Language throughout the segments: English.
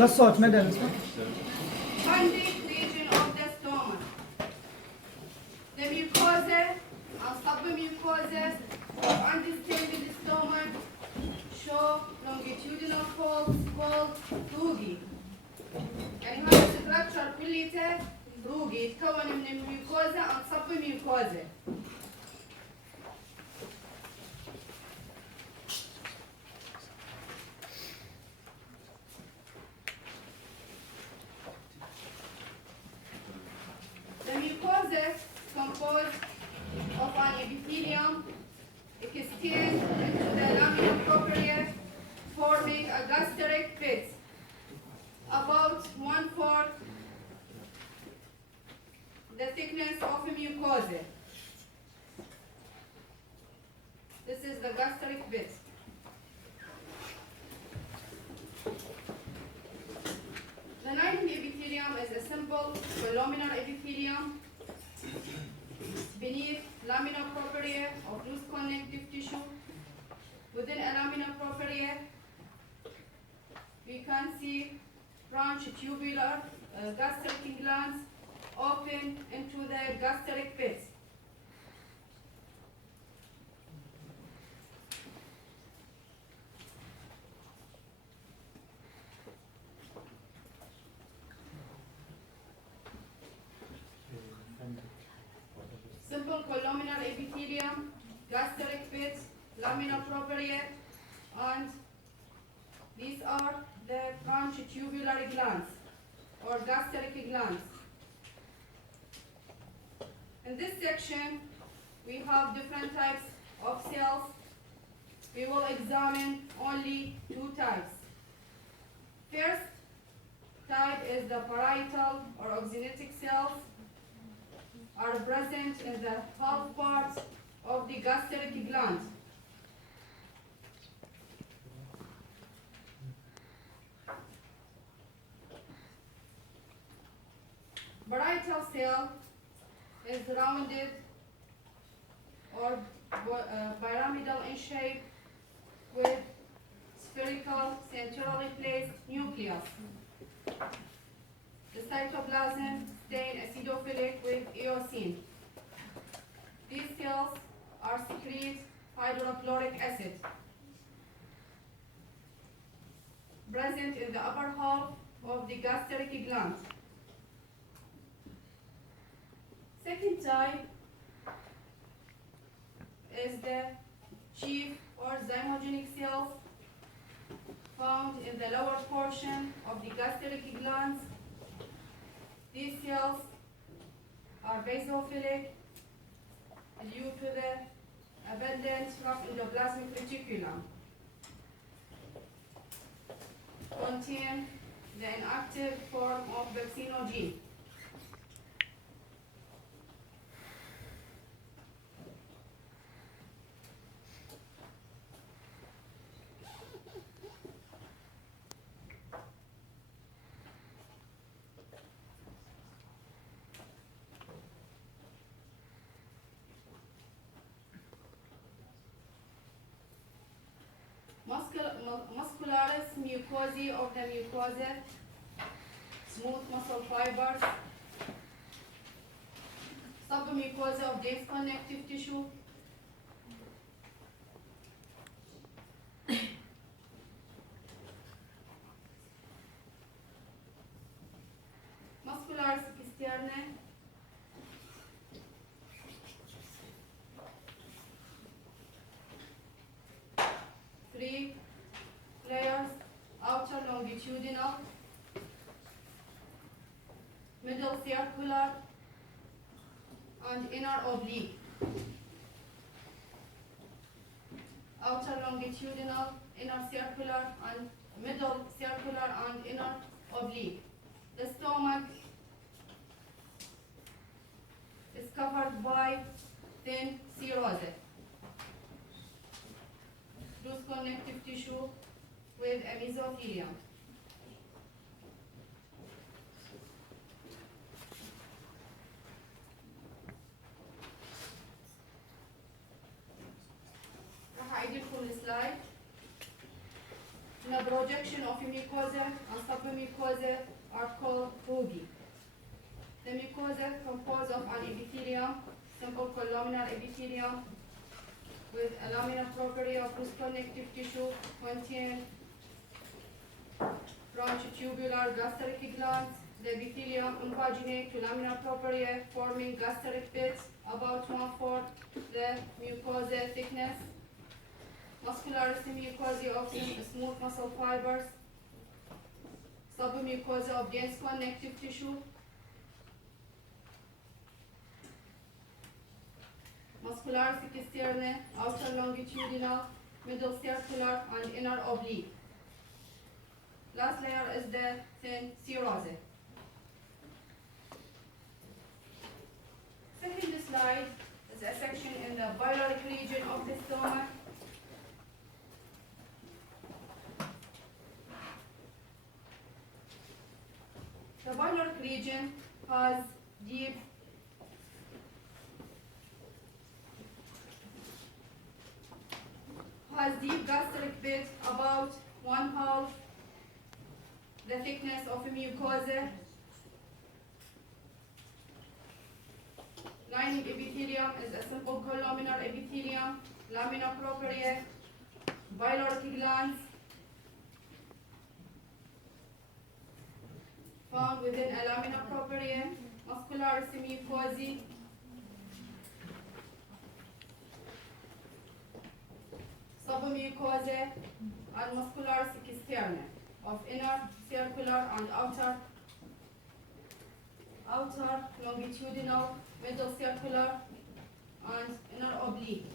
بس صوت ما دام اسمه. region of the stomach. The mucosa and submucosas of undistended stomach show longitudinal folds called rugi. يعني هذا structure كليته rugi يتكون من الميوكوزا and submucosa. The mucosa is composed of an epithelium extends into the lamina propria, forming a gastric pit about 1/4 the thickness of a mucosa. This is the gastric pit. The lining epithelium is a simple columnar epithelium beneath lamina propria of loose connective tissue. Within a lamina propria, we can see branch tubular gastric glands open into the gastric pit. Simple columnar epithelium, gastric pit, lamina propria, and these are the branch tubular glands or gastric glands. In this section, we have different types of cells. We will examine only two types. First type is the parietal or oxynetic cells, are present in the half parts of the gastric gland. Parietal cell is rounded or pyramidal in shape with spherical centrally placed nucleus. The cytoplasm stained acidophilic with eosine. These cells are secrete hydrochloric acid present in the upper half of the gastric gland. Second type is the chief or zymogenic cells found in the lower portion of the gastric glands. These cells are basophilic due to the abundant rough endoplasmic reticulum. Contain the inactive form of vaccinogene. Muscularis mucosae of the mucosa, smooth muscle fibers. Submucosa of dense connective tissue. Muscularis externa. Three layers, outer longitudinal, middle circular, and inner oblique. Outer longitudinal, inner circular, and middle circular, and inner oblique. The stomach is covered by thin cirrhosis, loose connective tissue with a mesothelium. راح أعيدلكم السلايد. The projection of mucosa and submucosa are called rugi. The mucosa composed of an epithelium, simple columnar epithelium, with a laminar property of loose connective tissue contain branchitubular gastric glands. The epithelium invaginate to laminar property forming gastric pits about 1/4 the mucosa thickness. Muscular mucosa of smooth muscle fibers. Submucosa of dense connective tissue. Muscular externe, outer longitudinal, middle circular, and inner oblique. Last layer is the thin cirrhosis. Second slide is a section in the biliary region of the stomach. The biliary region has deep gastric pit about 1/2 the thickness of a mucosa. Lining epithelium is a simple columnar epithelium, lamina propria, biliary glands found within a lamina propria, muscular mucosae, submucosa, and muscular externe of inner circular and outer longitudinal, middle circular, and inner oblique.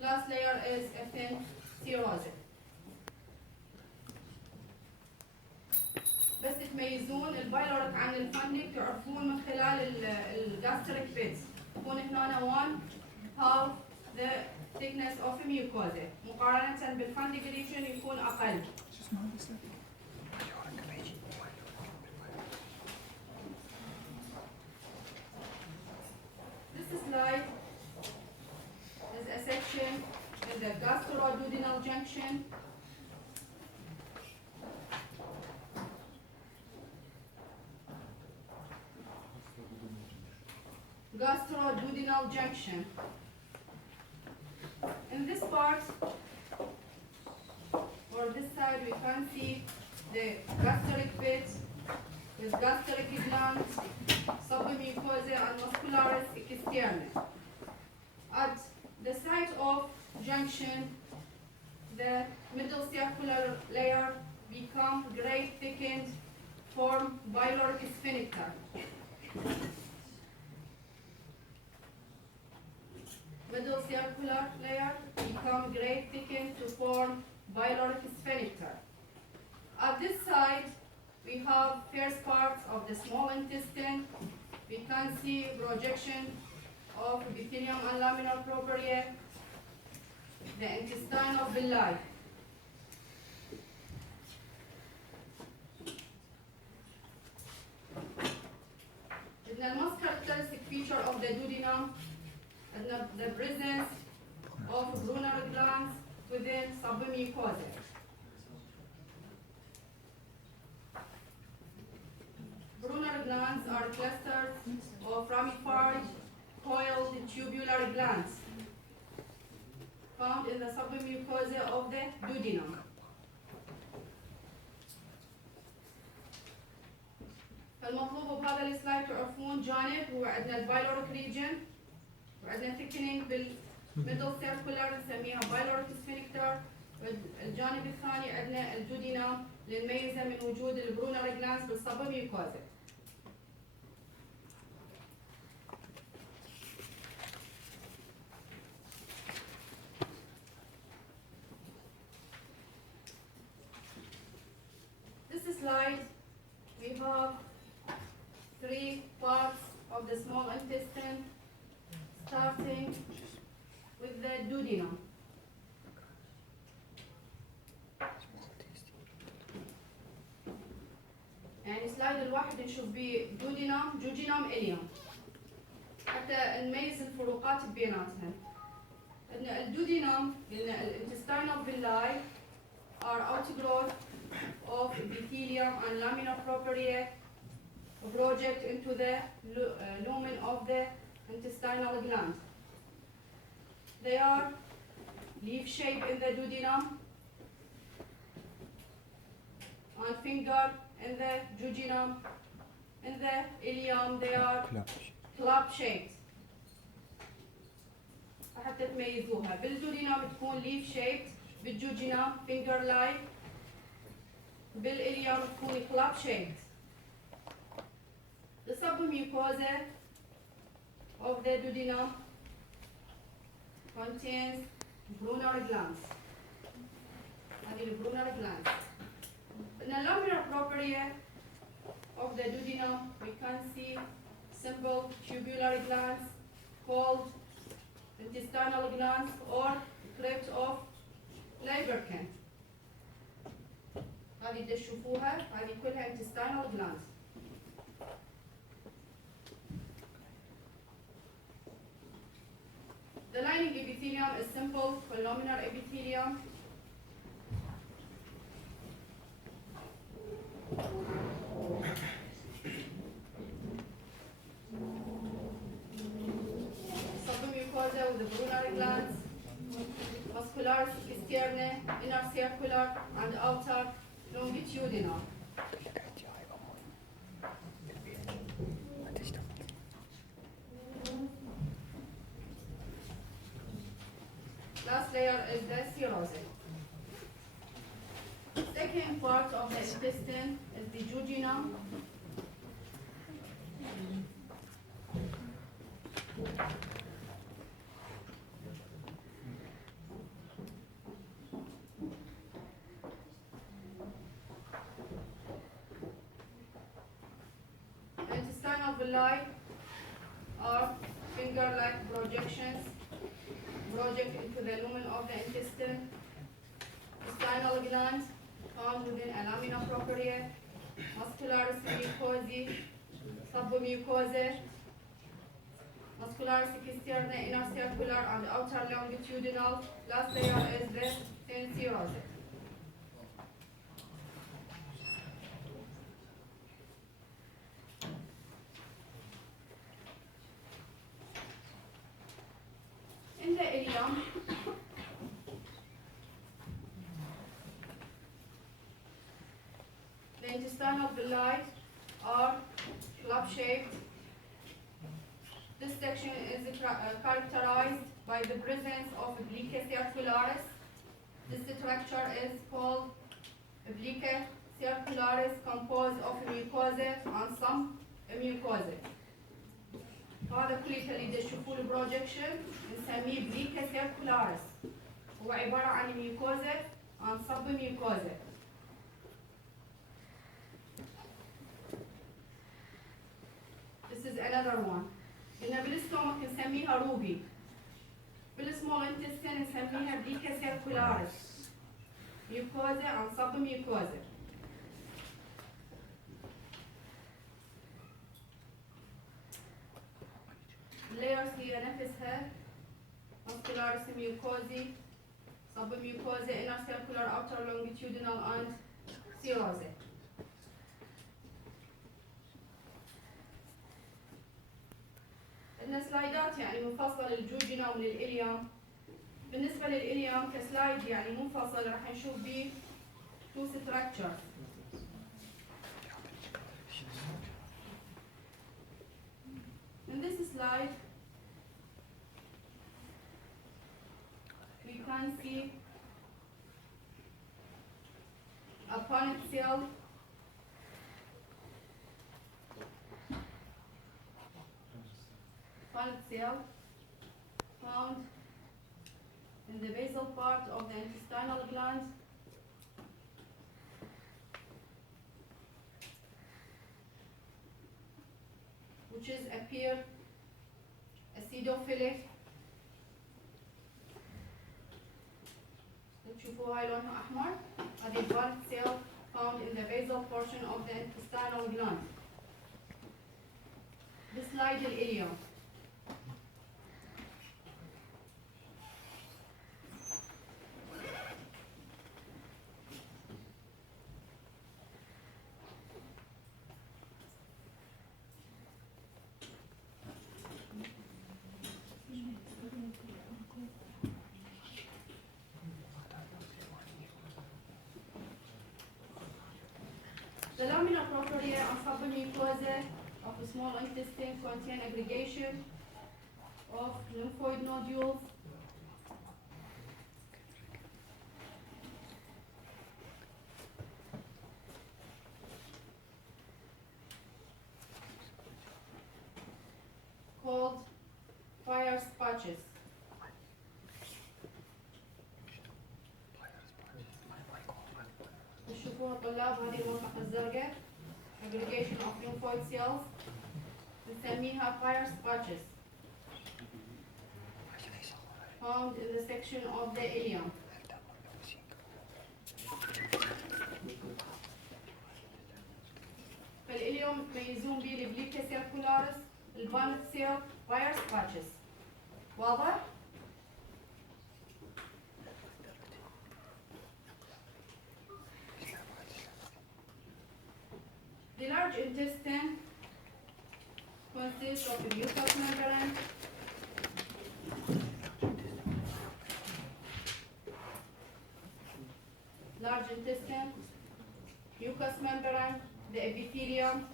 Last layer is a thin cirrhosis. بس تميزون البايلوريك عن الفندق تعرفون من خلال الجاستريك بيتس. يكون هنا 1/2 the thickness of a mucosa مقارنة بالفندق region يكون أقل. This slide is a section in the gastroduodenal junction. Gastroduodenal junction. In this part, or this side, we can see the gastric pit with gastric glands, submucosa, and muscularis externe. At the site of junction, the middle circular layer become gray thickened, form biliary sphincter. Middle circular layer become gray thickened to form biliary sphincter. At this side, we have first parts of the small intestine. We can see projection of epithelium and laminar propria, the intestine of villi. The most characteristic feature of the duodenum is the presence of brunner glands within submucosa. Brunner glands are clusters of ramified, coiled tubular glands found in the submucosa of the duodenum. فالمطلوب بهذا السلايد تعرفون جانب هو عندنا البايلوريك ريجن وعندنا thickening بالميدل سيركولار نسميها بايلوريك سفنكتر الجانب الثاني عندنا الدودينام للميزة من وجود البرونر جلانس بالسبميوكوزا. This slide, we have 3 parts of the small intestine, starting with the duodenum. يعني سلايد الواحد نشوف بيه duodenum, jejunum, ileum حتى نميز الفروقات بيناتهم. ان الدودينم قلنا الintestinal villi are outgrowth of epithelium and lamina propria project into the lumen of the intestinal gland. They are leaf shaped in the duodenum and finger in the jejunum. In the ileum they are club shaped. حتى تميزوها بالدودينم تكون leaf shaped، بالجوجينم finger like، بالإليوم تكون club shaped. The submucosa of the duodenum contains brunner glands. هذه البرونر glands. In the laminar propria of the duodenum we can see simple tubular glands called intestinal glands or crypt of Leiberken. هذه تشوفوها هذه كلها intestinal glands. The lining epithelium is simple columnar epithelium. Submucosa with the brunary glands, muscularis externa, inner circular, and outer longitudinal. Last layer is the serosate. Second part of the intestine is the jejunum. Intestinal villi are finger-like projections project into the lumen of the intestine. Intestinal glands found within a lamina propria, muscularis mucosae, submucosa, muscularis externa, inner circular, and outer longitudinal. Last layer is the thin serosate. In the ileum, the intestinal villi are club-shaped. This section is characterized by the presence of oblique circularis. This structure is called oblique circularis, composed of mucosa and some mucosa. هذا كله اللي تشوفوه البروجكشن نسميه oblique circularis. هو عبارة عن mucosa and submucosa. This is another one. قلنا بالستومك نسميها روبي. بالسمول intestine نسميها oblique circularis. Mucosa and submucosa. اللايرز هي نفسها muscularis mucosae, submucosa, inner circular, outer longitudinal, and serosate. السلايدات يعني منفصلة للجوجينوم للإليوم. بالنسبة للإليوم كسلايد يعني منفصل راح نشوف بيه two structures. In this slide we can see Upon cell found in the basal part of the intestinal gland, which is appear acidophilic. تشوفوا هاي لونها أحمر. هذه البارت cell found in the basal portion of the intestinal gland. This slide ileum. The laminar propria and submucosa of the small intestine contain aggregation of lymphoid nodules called fire spotches. تشوفوها طلاب هذه المنطقة الزرقاء aggregation of lymphoid cells نسميها fire spotches found in the section of the ileum. فالإليوم ميزون بيه البليكا سيركولاريس البانت سيل fire spotches. واضح؟ The large intestine consists of a mucous membrane, large intestine, mucous membrane, the epithelium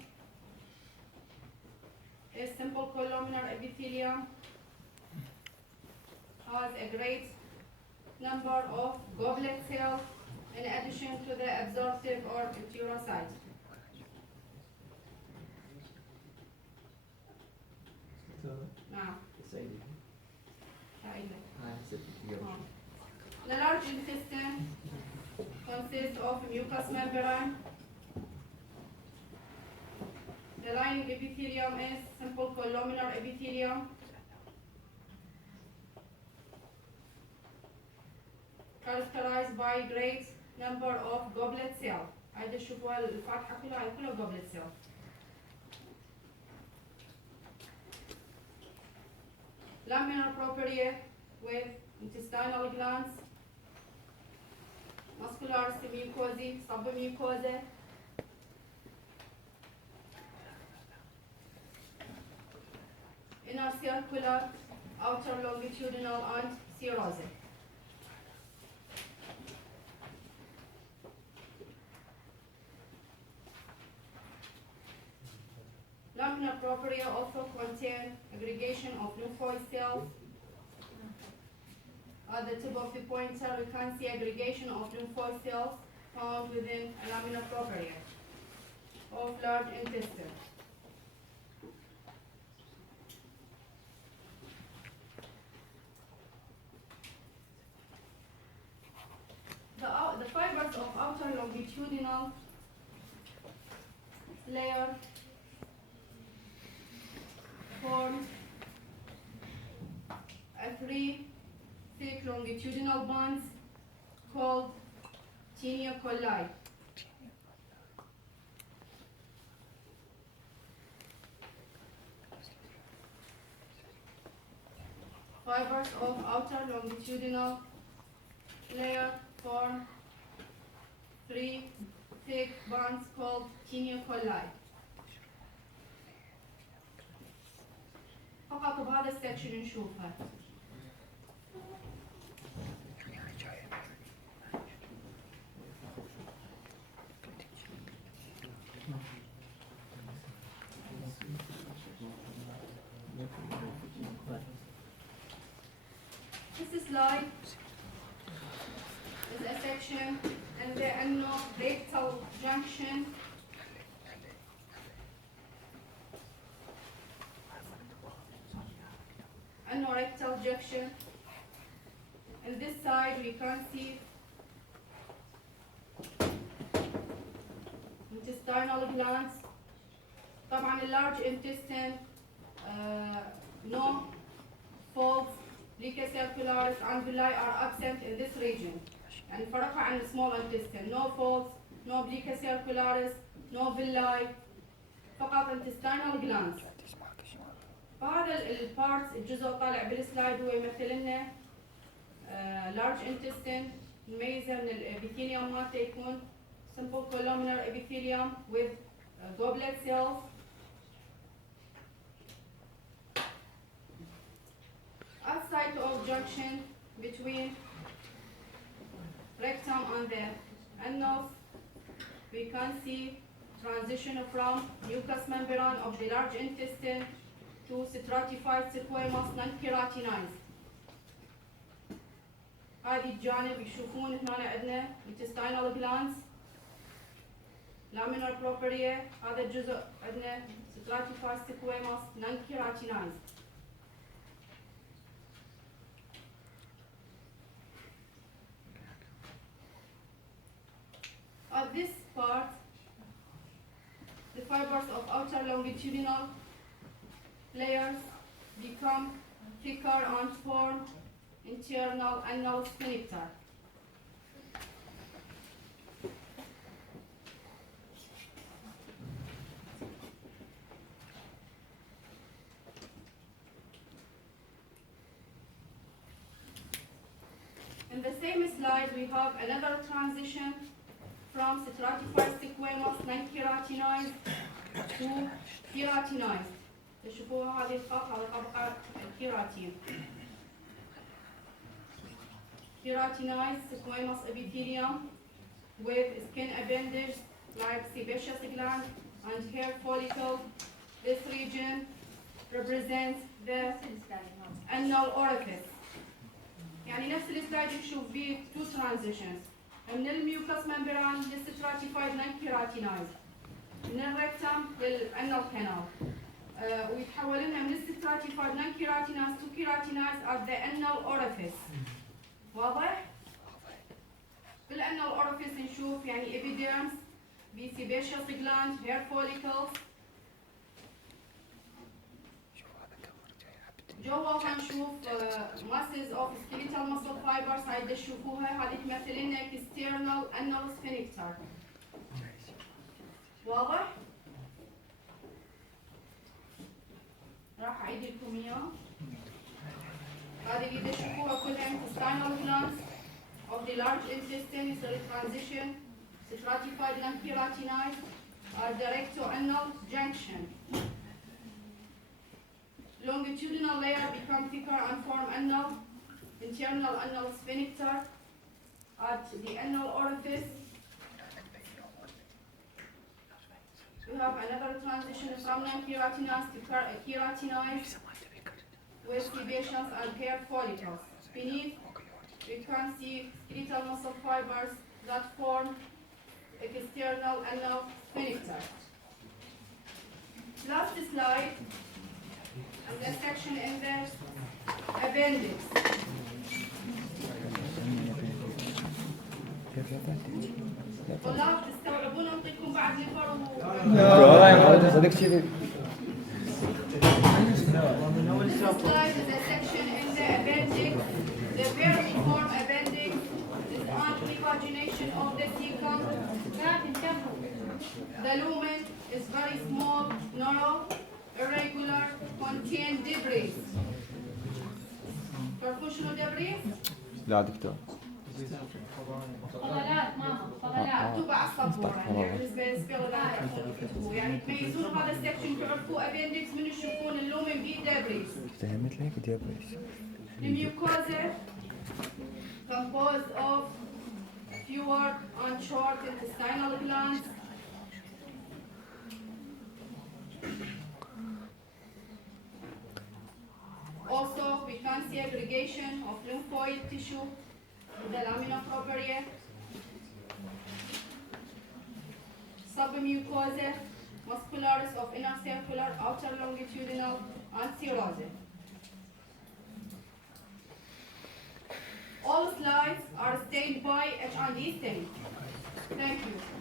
is simple columnar epithelium, has a great number of goblet cells in addition to the absorptive or enterocyte. نعم. The large intestine consists of mucous membrane. The lining epithelium is simple columnar epithelium. Characterized by great number of goblet cells. هذا شوفوا الفتحة كلها goblet cell. Laminar propria with intestinal glands, muscular mucosae, submucosa, inner circular, outer longitudinal, and serosic. Laminar propria also contain aggregation of lymphoid cells. At the tip of the pointer, we can see aggregation of lymphoid cells found within a laminar propria of large intestine. The fibers of outer longitudinal layer form a three thick longitudinal bonds called tinea coli. Fibers of outer longitudinal layer form three thick bonds called tinea coli. فقط بهذا السكشن نشوفها. This slide is a section in the rectal junction. Rectal junction. On this side we can see intestinal glands. طبعا large intestine no folds, leaky circularis and villi are absent in this region. يعني فرقها عن small intestine. No folds, no leaky circularis, no villi, فقط intestinal glands. فهذا البارتس الجزء الطالع بالسلايد هو يمثل لنا large intestine مميزة من الابيثيليوم مالته يكون simple columnar epithelium with goblet cells. At site of junction between rectum and the annulus, we can see transition from mucous membrane of the large intestine to stratified squamous non-keratinized. هذه الجانب يشوفون هنا عندنا intestinal glands, laminar propria. هذا الجزء عندنا stratified squamous non-keratinized. At this part, the fibers of outer longitudinal layers become thicker and form internal anal sphincter. In the same slide, we have another transition from stratified squamous non-keratinized to keratinized. تشوفوها هذه الخط هذا طبقة الكيراتين. Keratinized squamous epithelium with skin appendage like sebaceous gland and hair follicle. This region represents the anal orifice. يعني نفس السلايد نشوف فيه two transitions. من الميوكس ممبران للستراتيفايد non-keratinized. من الريكتم للانال كانال. ويتحول لنا من الستراتيفايد non-keratinized to keratinized at the anal orifice. واضح؟ بالانال orifice نشوف يعني epidermis, sebaceous gland, hair follicles. جوا هنشوف masses of skeletal muscle fibers. هاي تشوفوها هذه تمثل لنا external anal sphincter. واضح؟ راح أعيد لكم إياه. هذه اللي تشوفوها كلها intestinal glands of the large intestine. يصير transition stratified non-keratinized at the recto-anal junction. Longitudinal layer become thicker and form anal, internal anal sphincter at the anal orifice. We have another transition from non-keratinized to keratinized with sebaceous and hair follicles. Beneath, we can see skeletal muscle fibers that form external anal sphincter. Last slide. The section in the appendix. طلاب تستوعبون نعطيكم بعد نفر والله صدق شيء. This slide is a section in the appendix. The vermiform appendix is on evagination of the cecum. The lumen is very small, narrow, irregular, contain debris. تعرفون شنو debris؟ لا دكتور. فضلات ماما فضلات مكتوبة على السبورة يعني بالنسبة للسبيرولات تكتبوه يعني تميزون هذا السكشن تعرفوه appendix من تشوفون اللومن بيه debris. فهمت لك debris. The composed of fewer and short intestinal glands. Also, we can see aggregation of lymphoid tissue with the lamina propria. submucosa, muscularis of inner circular, outer longitudinal, and serose. All slides are stained by H&E stain. Thank you.